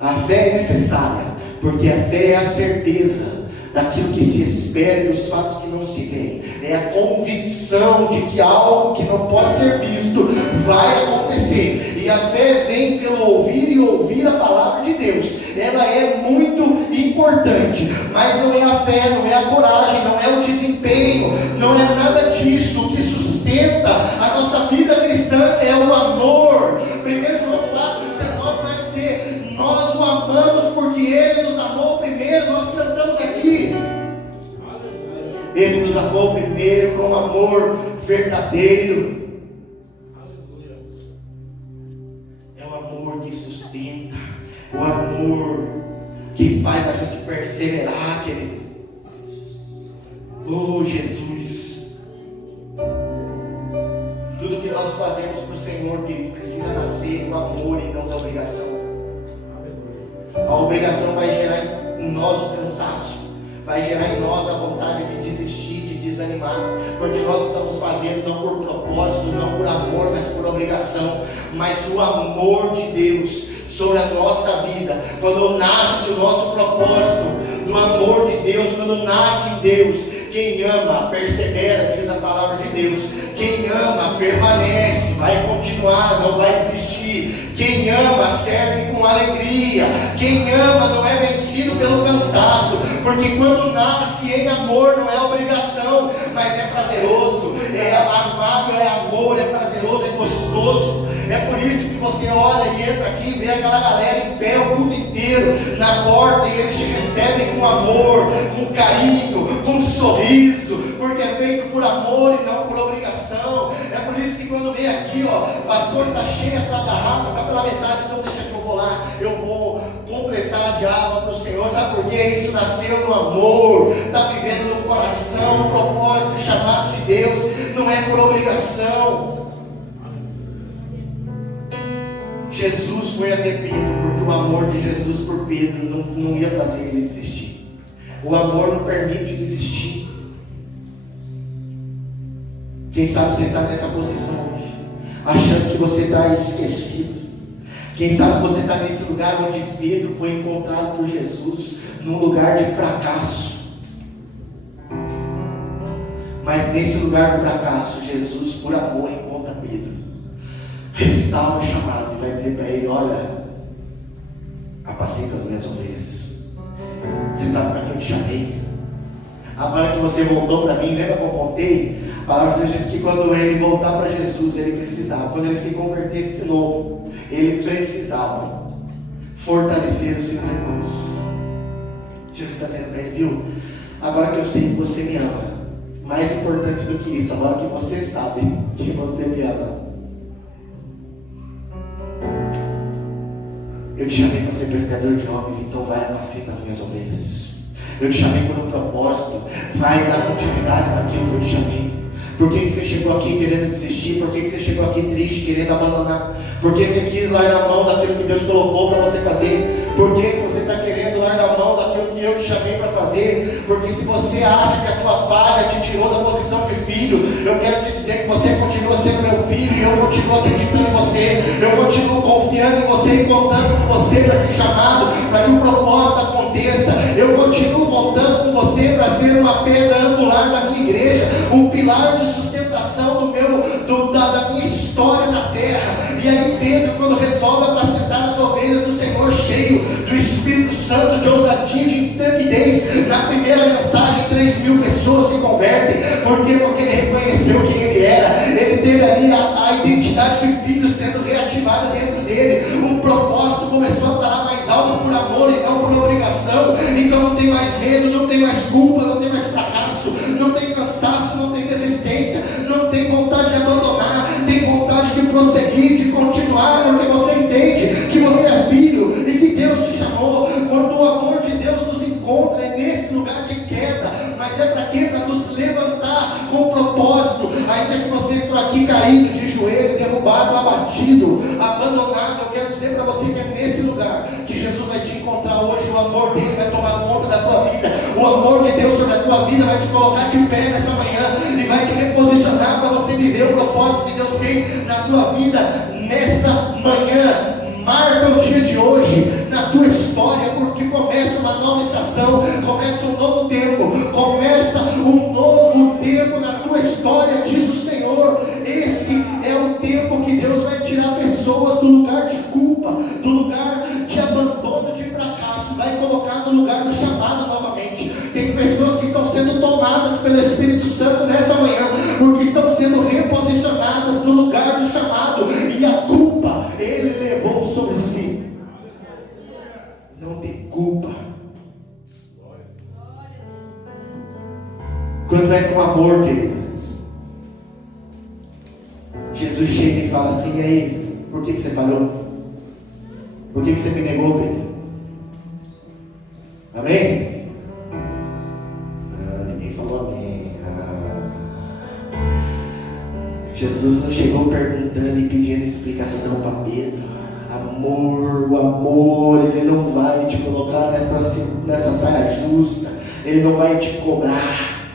A fé é necessária, porque a fé é a certeza daquilo que se espera e dos fatos que não se veem. É a convicção de que algo que não pode ser visto vai acontecer. E a fé vem pelo ouvir e ouvir a palavra de Deus. Ela é muito importante, mas não é a fé, não é a coragem, não é o desempenho, não é nada disso. O que sustenta a nossa vida cristã é o amor. 1 João 4,19 vai dizer: nós o amamos porque Ele nos amou primeiro. Nós cantamos aqui: Ele nos amou primeiro com amor verdadeiro. É o amor que sustenta, o amor que faz a gente perseverar, querido. Oh, Jesus! Tudo que nós fazemos para o Senhor, querido, precisa nascer do amor e não da obrigação. A obrigação vai gerar em nós o cansaço, vai gerar em nós a vontade de desistir, de desanimar, porque nós estamos fazendo não por propósito, não por amor, mas por obrigação. Mas o amor de Deus sobre a nossa vida, quando nasce o nosso propósito do amor de Deus, quando nasce em Deus, quem ama persevera, diz a palavra de Deus. Quem ama permanece, vai continuar, não vai desistir. Quem ama serve com alegria. Quem ama não é vencido pelo cansaço, porque quando nasce em amor não é obrigação, mas é prazeroso, é amável, é amor, é prazeroso, é gostoso. É por isso que você olha e entra aqui e vê aquela galera em pé o culto inteiro na porta, e eles te recebem com amor, com carinho, com sorriso, porque é feito por amor e não por obrigação. É por isso que quando vem aqui, pastor, está cheia a sua garrafa, está pela metade, então deixa que eu vou lá, eu vou completar de água para o Senhor. Sabe por quê? Isso nasceu no amor, está vivendo no coração, o propósito, o chamado de Deus, não é por obrigação. Jesus foi até Pedro, porque o amor de Jesus por Pedro não ia fazer ele desistir. O amor não permite desistir. Quem sabe você está nessa posição hoje, achando que você está esquecido. Quem sabe você está nesse lugar onde Pedro foi encontrado por Jesus, num lugar de fracasso. Mas nesse lugar de fracasso, Jesus, por amor, encontra Pedro, restaura o chamado e vai dizer para ele: olha, apacenta as minhas ovelhas. Você sabe para que eu te chamei? Agora que você voltou para mim, lembra que eu contei? A palavra de Deus diz que quando ele voltar para Jesus, ele precisava, quando ele se convertesse de novo, ele precisava fortalecer os seus irmãos. Jesus está dizendo para ele: viu, agora que eu sei que você me ama, mais importante do que isso, agora que você sabe que você me ama, eu te chamei para ser pescador de homens, então vai apacentar as minhas ovelhas. Eu te chamei por um propósito, vai dar continuidade naquilo que eu te chamei. Por que você chegou aqui querendo desistir? Por que você chegou aqui triste, querendo abandonar? Por que você quis largar a mão daquilo que Deus colocou para você fazer? Por que você está querendo largar a mão daquilo que eu te chamei para fazer? Porque se você acha que a tua falha te tirou da posição de filho, eu quero te dizer que você continua sendo meu filho, e eu continuo acreditando em você, eu continuo confiando em você e contando com você para que o chamado, para que o propósito aconteça. Eu continuo contando com você para ser uma pedra angular da minha igreja, um pilar de sustentação da minha história na terra. E aí Pedro, quando resolve apacentar as ovelhas do Senhor, cheio do Espírito Santo, de ousadia, de intrepidez, na primeira mensagem 3.000 pessoas se convertem. Por quê? Porque ele reconheceu quem ele era. Ele teve ali a identidade de filho sendo reativada dentro dele. Um propósito começou a falar mais alto por amor e não por obrigação. Então não tem mais medo, não tem mais culpa, não tem mais fracasso, não tem cansaço, não tem desistência, não tem vontade de abandonar, tem vontade de prosseguir, de continuar, porque você entende que você é filho e que Deus te chamou. Quando o amor de Deus nos encontra, é nesse lugar de queda, mas é para quê? Para nos levantar com propósito. Ainda que você entrou aqui caído de joelho, derrubado, abatido, abandonado, eu quero dizer para você que é nesse lugar que Jesus vai te encontrar hoje. O amor dele vai tomar conta da tua vida, o amor de Deus sobre a tua vida vai te colocar de pé nessa manhã e vai te reposicionar para você viver o propósito que Deus tem na tua vida nessa manhã. Marca o dia de hoje na tua história, porque começa uma nova estação, começa um novo tempo, começa um novo tempo na tua história, diz o Senhor. Esse é o tempo que Deus vai tirar pessoas do lugar de culpa, do lugar de abandono, de fracasso, vai colocar no lugar do chamado novamente. Tem pessoas que estão sendo tomadas pelo Espírito Santo nessa manhã, porque estão sendo reposicionadas no lugar do chamado, e a culpa ele levou sobre si. Não tem culpa. Quando é com amor, querido, Jesus chega e fala assim: e aí, por que você falou? Por que você me negou, Pedro? Amém? Ninguém falou amém. Jesus não chegou perguntando e pedindo explicação para Pedro. Amor, o amor, ele não vai te colocar nessa saia justa, ele não vai te cobrar.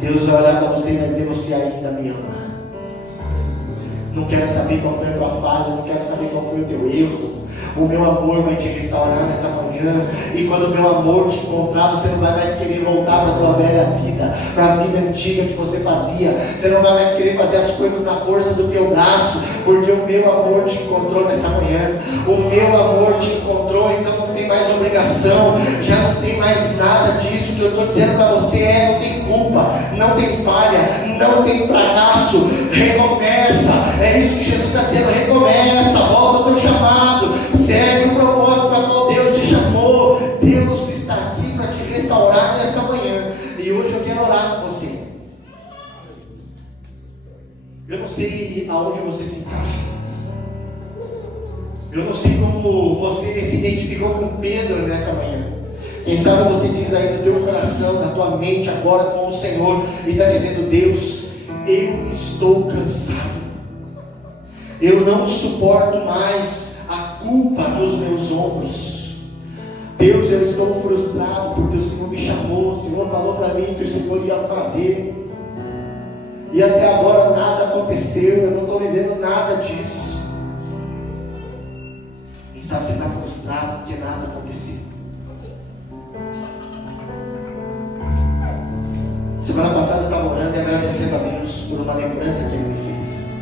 Deus vai olhar para você e vai dizer: você ainda me ama. Não quero saber qual foi a tua falha, não quero saber qual foi o teu erro. O meu amor vai te restaurar nessa manhã. E quando o meu amor te encontrar, você não vai mais querer voltar para a tua velha vida, para a vida antiga que você fazia. Você não vai mais querer fazer as coisas na força do teu braço, porque o meu amor te encontrou nessa manhã. O meu amor te encontrou, então não tem mais obrigação, já não tem mais nada disso. O que eu estou dizendo para você não tem culpa, não tem falha, não tem fracasso. Recomeça. É isso que Jesus está dizendo: recomeça. Eu não sei aonde você se encaixa. Eu não sei como você se identificou com Pedro nessa manhã. Quem sabe você diz aí no teu coração, na tua mente agora com o Senhor, e está dizendo: Deus, eu estou cansado. Eu não suporto mais a culpa nos meus ombros. Deus, eu estou frustrado porque o Senhor me chamou, o Senhor falou para mim que o Senhor ia fazer. E até agora nada aconteceu, eu não estou vivendo nada disso. Quem sabe você está frustrado porque nada aconteceu. Semana passada eu estava orando e agradecendo a Deus por uma lembrança que Ele me fez.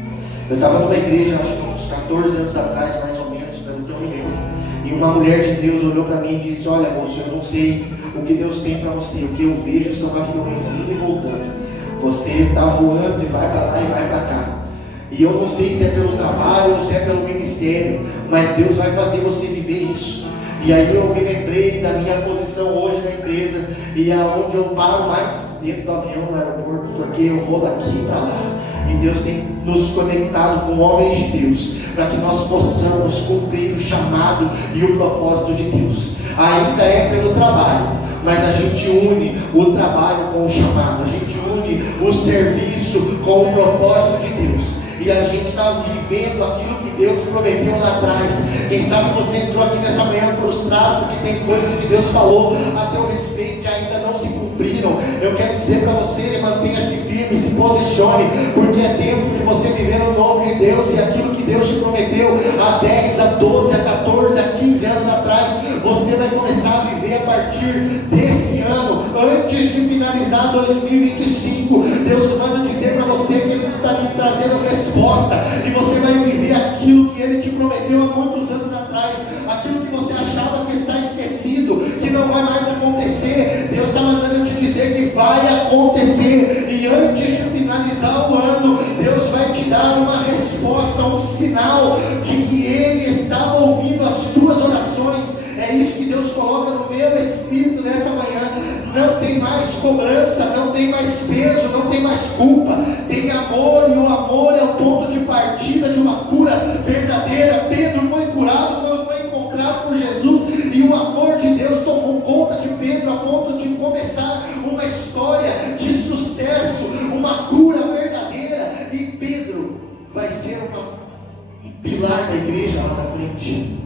Eu estava numa igreja, acho que uns 14 anos atrás, mais ou menos, pelo que eu me lembro. E uma mulher de Deus olhou para mim e disse: olha, moço, eu não sei o que Deus tem para você. O que eu vejo são aviões indo e voltando. Você está voando e vai para lá e vai para cá. E eu não sei se é pelo trabalho ou se é pelo ministério, mas Deus vai fazer você viver isso. E aí eu me lembrei da minha posição hoje na empresa, e aonde eu paro mais dentro do avião no aeroporto, porque eu vou daqui para lá. E Deus tem nos conectado com homens de Deus, para que nós possamos cumprir o chamado e o propósito de Deus. Ainda é pelo trabalho, mas a gente une o trabalho com o chamado, a gente une o serviço com o propósito de Deus. E a gente está vivendo aquilo que Deus prometeu lá atrás. Quem sabe você entrou aqui nessa manhã frustrado porque tem coisas que Deus falou a teu respeito que ainda não se cumpriram. Eu quero dizer para você: mantenha-se firme, se posicione, porque é tempo de você viver o novo de Deus. E aquilo que Deus te prometeu há 10, a 12, a 14, a 15 anos atrás, você vai começar a viver a partir desse ano, antes de finalizar 2025. Deus manda dizer para você que Ele está te trazendo resposta, e você vai viver aquilo que Ele te prometeu há muitos anos atrás, aquilo que você achava que está esquecido, que não vai mais acontecer. Deus está mandando te dizer que vai acontecer, e antes de finalizar o ano, Deus vai te dar uma resposta, um sinal de que Ele estava ouvindo as tuas orações. É isso que Deus coloca no meu espírito nessa manhã. Não tem mais cobrança, não tem mais peso, não tem mais culpa, tem amor, e o amor é o ponto de partida de uma cura verdadeira. Pedro foi curado quando foi encontrado por Jesus, e o amor de Deus tomou conta de Pedro a ponto de começar uma história de sucesso, uma cura verdadeira. E Pedro vai ser um pilar da igreja lá na frente.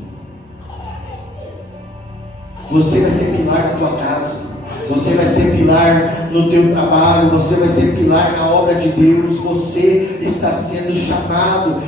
Você vai ser pilar na tua casa, você vai ser pilar no teu trabalho, você vai ser pilar na obra de Deus. Você está sendo chamado,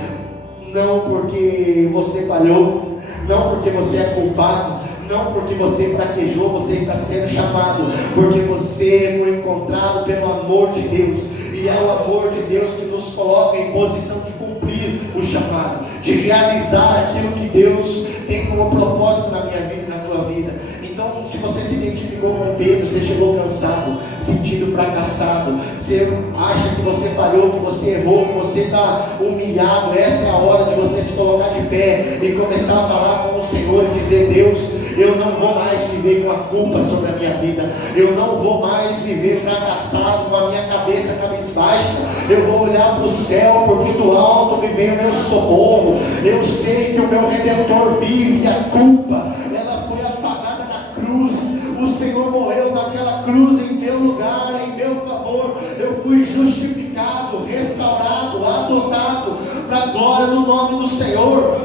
não porque você falhou, não porque você é culpado, não porque você fraquejou. Você está sendo chamado porque você foi encontrado pelo amor de Deus, e é o amor de Deus que nos coloca em posição de cumprir o chamado, de realizar aquilo que Deus tem como propósito na minha vida e na tua vida. Então, se você se identificou com Pedro, você chegou cansado, sentindo fracassado, você acha que você falhou, que você errou, que você está humilhado, essa é a hora de você se colocar de pé e começar a falar com o Senhor e dizer: Deus, eu não vou mais viver com a culpa sobre a minha vida, eu não vou mais viver fracassado, com a minha cabeça cabisbaixa. Eu vou olhar para o céu, porque do alto me vem o meu socorro. Eu sei que o meu Redentor vive, e a culpa, ela foi apagada na cruz. O Senhor morreu naquela cruz em meu lugar, em meu favor. Eu fui justificado, restaurado, adotado para a glória do nome do Senhor.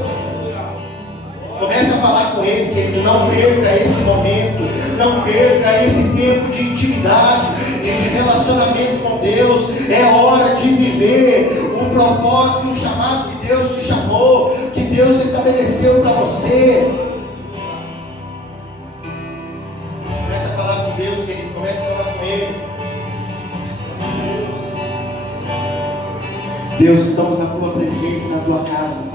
Comece a falar com Ele, querido. Não perca esse momento, não perca esse tempo de intimidade e de relacionamento com Deus. É hora de viver um propósito, um chamado que Deus te chamou, que Deus estabeleceu para você. Comece a falar com Deus, querido. Comece a falar com Ele. Deus, estamos na Tua presença, na Tua casa.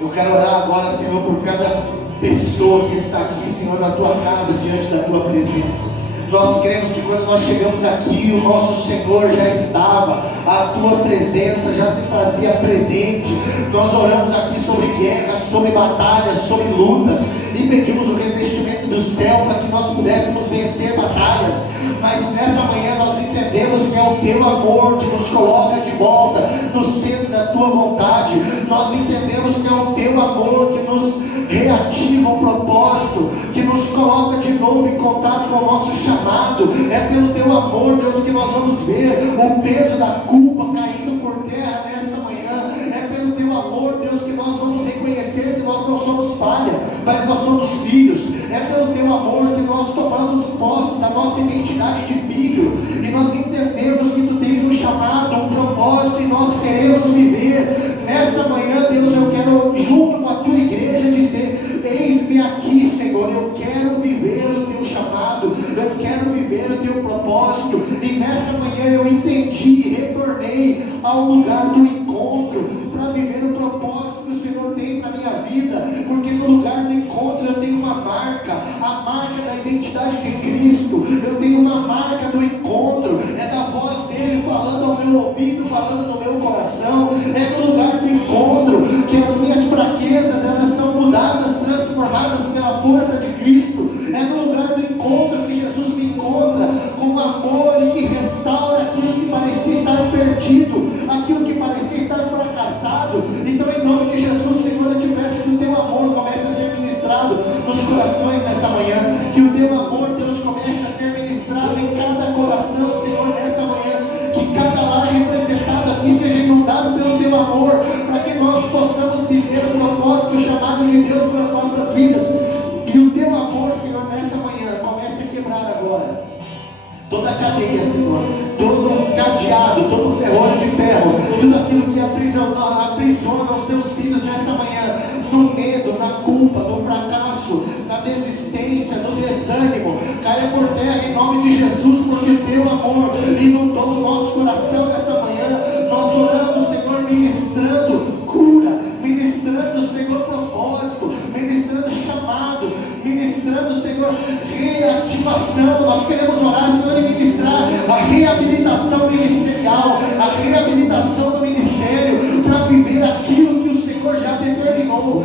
Eu quero orar agora, Senhor, por cada pessoa que está aqui, Senhor, na Tua casa, diante da Tua presença. Nós cremos que quando nós chegamos aqui, o nosso Senhor já estava, a Tua presença já se fazia presente. Nós oramos aqui sobre guerras, sobre batalhas, sobre lutas, e pedimos o revestimento do céu para que nós pudéssemos vencer batalhas. Mas nessa manhã nós entendemos que é o Teu amor que nos coloca de volta no no centro da tua vontade. Nós entendemos que é o teu amor que nos reativa o propósito, que nos coloca de novo em contato com o nosso chamado. É pelo teu amor, Deus, que nós vamos ver o peso da culpa caindo por terra nessa manhã. É pelo teu amor, Deus, que nós vamos reconhecer que nós não somos falha, mas nós somos filhos. É pelo teu amor que nós tomamos posse da nossa identidade de filho, e nós entendemos que tu tens um chamado, um propósito, e nós queremos viver. Nessa manhã, Deus, eu quero, junto com a tua igreja, dizer: eis-me aqui, Senhor, eu quero viver o teu chamado, eu quero viver o teu propósito. E nessa manhã eu entendi, retornei ao lugar do encontro, para viver o propósito que o Senhor tem para a minha vida, porque no lugar do encontro eu tenho uma marca, a marca da identidade de Cristo. Eu tenho uma marca do encontro, é da voz dele falando ao meu ouvido, falando no meu coração. É no lugar do encontro que as minhas fraquezas, elas são mudadas, transformadas pela força de Cristo. É no lugar do encontro que Jesus me encontra com amor e que restaura aquilo que parecia estar perdido, aquilo que parecia estar fracassado. Então, em nome de Jesus, Senhor, eu te peço que o teu amor comece a ser ministrado nos corações nessa manhã, que o teu amor, Deus, comece a ser ministrado em cada coração, Senhor, nessa manhã, que cada lar representado aqui seja inundado pelo teu amor, para que nós possamos viver o propósito, o chamado de Deus para as nossas vidas. Que o teu amor, Senhor, nessa manhã comece a quebrar agora toda a cadeia, Senhor, todo cadeado, todo ferrolho de ferro, tudo aquilo que aprisiona os teus filhos nessa manhã, no medo, na culpa, no fracasso, na desistência, no desânimo, caia por terra em nome de Jesus, porque o teu amor inundou o nosso coração nessa manhã. Nós oramos, Senhor, ministrando cura, ministrando, Senhor, propósito, ministrando chamado, ministrando, Senhor, reativação. Nós queremos orar, Senhor, e ministrar a reabilitação ministerial, a reabilitação do ministério, para viver aquilo que o Senhor já determinou,